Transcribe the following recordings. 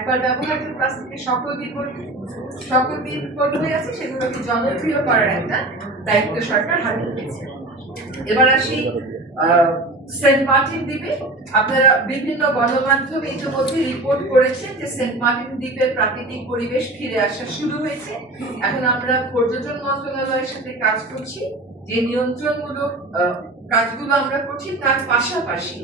একবার ব্যবহার্য প্লাস্টিকের সকল বিকল্প সকল বিকল্প হয়ে আছে সেগুলোকে জনপ্রিয় করার একটা দায়িত্ব সরকার হাতে নিয়েছে। এবার আসি সেন্ট মার্টিন দ্বীপে। আপনারা বিভিন্ন গণমাধ্যমে ইতিমধ্যে রিপোর্ট করেছে যে সেন্ট মার্টিন দ্বীপের প্রাকৃতিক পরিবেশ ফিরে আসা শুরু হয়েছে। এখন আমরা পর্যটন মন্ত্রণালয়ের সাথে কাজ করছি, যে নিয়ন্ত্রণমূলক কাজগুলো আমরা করছি, তার পাশাপাশি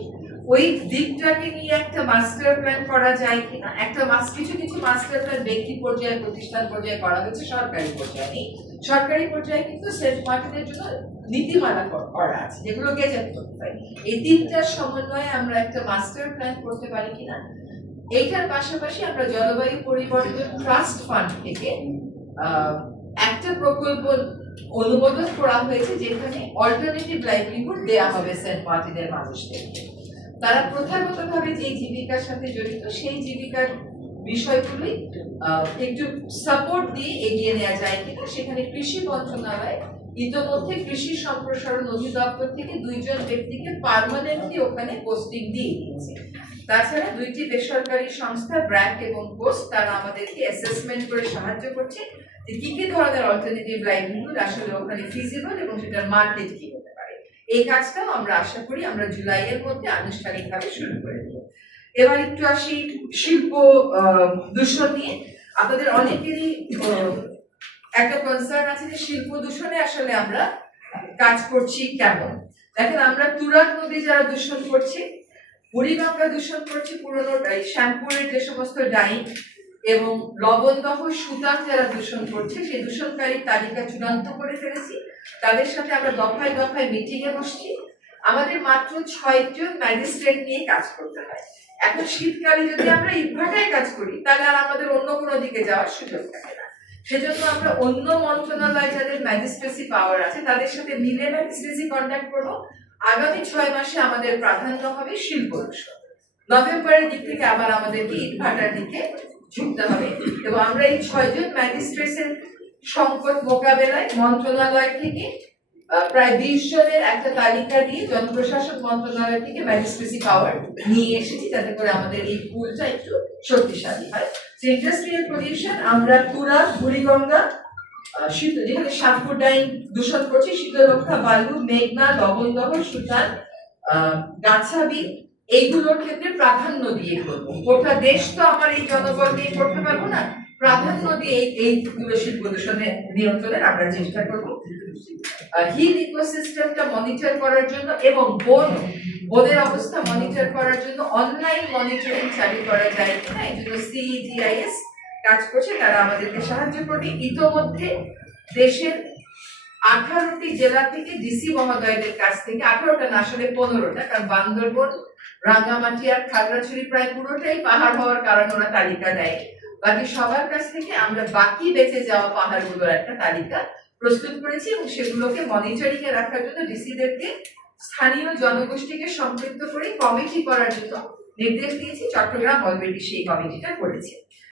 ওই দিকটাকে নিয়ে একটা মাস্টার প্ল্যান করা যায় কিনা? একটা মাস কিছু কিছু মাস্টার প্ল্যান ব্যক্তি পর্যায়ে, প্রতিষ্ঠান পর্যায়ে করা হয়েছে সরকারি পর্যায়ে সরকারি পর্যায়ে কিন্তু সেন্ট মার্টিনের জন্য নীতিমালা করা আছে, যেগুলো গেজেট করতে পারি। এই তিনটার সমন্বয়ে আমরা একটা মাস্টার প্ল্যান করতে পারি কিনা? এইটার পাশাপাশি আমরা জলবায়ু পরিবর্তন ট্রাস্ট ফান্ড থেকে একটা প্রকল্প অনুমোদন করা হয়েছে, যেখানে অল্টারনেটিভ লাইভলিহুড দেওয়া হবে সেন্ট মার্টিনের মানুষদেরকে। তারা প্রথাগতভাবে যে জীবিকার সাথে জড়িত, সেই জীবিকার বিষয়গুলি একটু সাপোর্ট দিয়ে এগিয়ে নেওয়া যায় কিনা, সেখানে কৃষি মন্ত্রণালয় ইতোমধ্যে কৃষি সম্প্রসারণ অধিদপ্তর থেকে দুইজন ব্যক্তিকে পার্মানেন্টলি ওখানে পোস্টিং দিয়ে দিয়েছে। তাছাড়া দুইটি বেসরকারি সংস্থা ব্র্যাক এবং পোস্ট তারা আমাদেরকে অ্যাসেসমেন্ট করে সাহায্য করছে যে কি কি ধরনের অল্টারনেটিভ লাইভলিহুড আসলে ওখানে ফিজিবল এবং সেটার মার্কেট কি। এই কাজটাও আমরা আশা করি আমরা জুলাইয়ের মধ্যে আনুষ্ঠানিকভাবে শুরু করে দেবো। এবার একটু আসি শিল্প দূষণ নিয়ে। আপনাদের অনেকেরই একটা কনসার্ন আছে যে শিল্প দূষণে আসলে আমরা কাজ করছি কেমন? দেখেন, আমরা তুরাগ নদী যারা দূষণ করছি বুড়িগঙ্গা দূষণ করছি, পুরনো শ্যামপুরের যে সমস্ত ডাইন এবং লবণদহ সুতান যারা দূষণ করছে, সেই দূষণকারী তালিকা চূড়ান্ত করে ফেলেছি। তাদের সাথে আমরা দফায় দফায় মিটিং এ বসছি। আমাদের মাত্র ছয়জন ম্যাজিস্ট্রেট নিয়ে কাজ করতে হয়। এখন শীতকালে যদি আমরা ইটভাটায় কাজ করি, তাহলে আর আমাদের অন্য কোনো দিকে যাওয়ার সুযোগ থাকে না। সেজন্য আমরা অন্য মন্ত্রণালয় যাদের ম্যাজিস্ট্রেসি পাওয়ার আছে, তাদের সাথে মিলে ম্যাজিস্ট্রেসি কন্ডাক্ট করব। আগামী ছয় মাসে আমাদের প্রাধান্য হবে শিল্প নভেম্বরের দিক থেকে আবার আমাদেরকে ইটভাটার দিকে ঝুঁকতে হবে। এবং আমরা এই ছয়জন ম্যাজিস্ট্রেটের সংকট মোকাবেলায় মন্ত্রণালয় থেকে প্রায় বিশ জনের একটা তালিকা দিয়ে জনপ্রশাসন মন্ত্রণালয় থেকে ম্যাজিস্ট্রেসি পাওয়ার নিয়ে এসেছি, যাতে করে আমাদের এই পুলটা একটু শক্তিশালী হয়। ইন্ডাস্ট্রিয়াল পলিউশন আমরা তুরা, বুড়িগঙ্গা শীত যেখানে সাতপুর ডাইন দূষণ করছি শীতলক্ষা বালু, মেঘনা লবণদহ সুতান গাছাবি এইগুলোর ক্ষেত্রে প্রাধান্য দিয়ে করব। গোটা দেশ তো আমার এই জনবল দিয়ে করতে পারব না। প্রাধান্য দিয়ে এই এইগুলো শিল্প দূষণের নিয়ন্ত্রণের আমরা চেষ্টা করব। হিল ইকোসিস্টেমটা মনিটর করার জন্য এবং বন, বনের অবস্থা মনিটর করার জন্য অনলাইন মনিটরিং চালু করা যায় কিনা এই জন্য সিইজিআইএস কাজ করছে। তারা আমাদেরকে সাহায্য করবে। ইতোমধ্যে দেশের আঠারোটি জেলা থেকে ডিসি মহোদয়দের কাছ থেকে, আঠারোটা না, আসলে পনেরোটা, কারণ বান্দরবন রাঙ্গামাটি আর খাগড়াছড়ি প্রায় পুরোটাই পাহাড় হওয়ার কারণে ওরা তালিকা দেয়। বাকি সবার কাছ থেকে আমরা বাকি বেঁচে যাওয়া পাহাড়গুলোর একটা তালিকা প্রস্তুত করেছি এবং সেগুলোকে মনিটরিং এ রাখার জন্য ডিসিদেরকে স্থানীয় জনগোষ্ঠীকে সম্পৃক্ত করে কমিটি করার জন্য নির্দেশ দিয়েছি। চট্টগ্রাম অলরেডি সেই কমিটিটা করেছে।